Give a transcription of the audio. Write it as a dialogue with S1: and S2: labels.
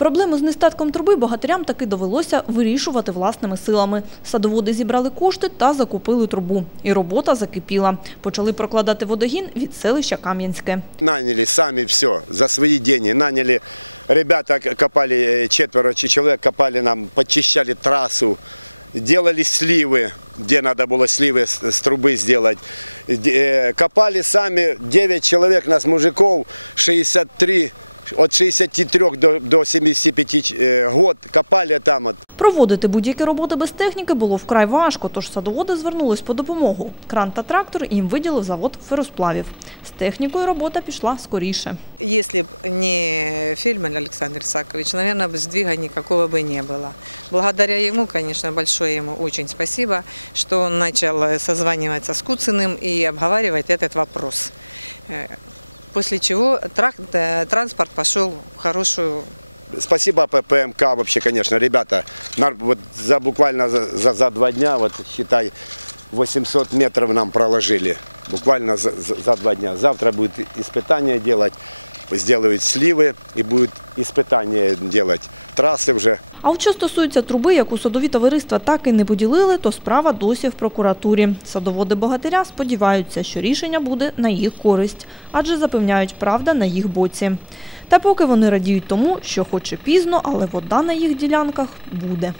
S1: Проблему з нестатком труби богатирям таки довелося вирішувати власними силами. Садоводи зібрали кошти та закупили трубу. І робота закипіла. Почали прокладати водогін від селища Кам'янське.
S2: Наняли сами все за свои деньги. Наняли ребята к- копали э, четверо чи- человек копали нам, подчищали трассу, делали сливы, где надо было сливы с, с трубы сделать. Де- э, Копали сами 9 человек нас мужиков 63 от 63 до, до 75 э, год копали там. вот.
S1: Проводити будь-які роботи без техніки було вкрай важко, тож садоводи звернулись по допомогу. Кран та трактор їм виділив завод феросплавів. З технікою робота пішла скоріше.
S3: Если бы не Фельдман Александр Исакович, наверное, бы сдвига никакого бы не было. Благодаря ему, конечно, большое ему очень спасибо, что он начал э, созваниваться с Куциным и обговаривать этот вопрос. После чего э, транспорт пошел в хорошую
S2: Спасибо ППМК вообще, конечно, ребята. Вот за буквально за, за, за два дня, вот считай, 800 метров нам проложили. Буквально за, за, за два дня. Завтра будет испытание делать, сделают сливы и будет испытание делать. Трассы уже
S1: А от що стосується труби, яку садові товариства так і не поділили, то справа досі в прокуратурі. Садоводи богатиря сподіваються, що рішення буде на їх користь, адже запевняють, правда на їх боці. Та поки вони радіють тому, що хоч і пізно, але вода на їх ділянках буде.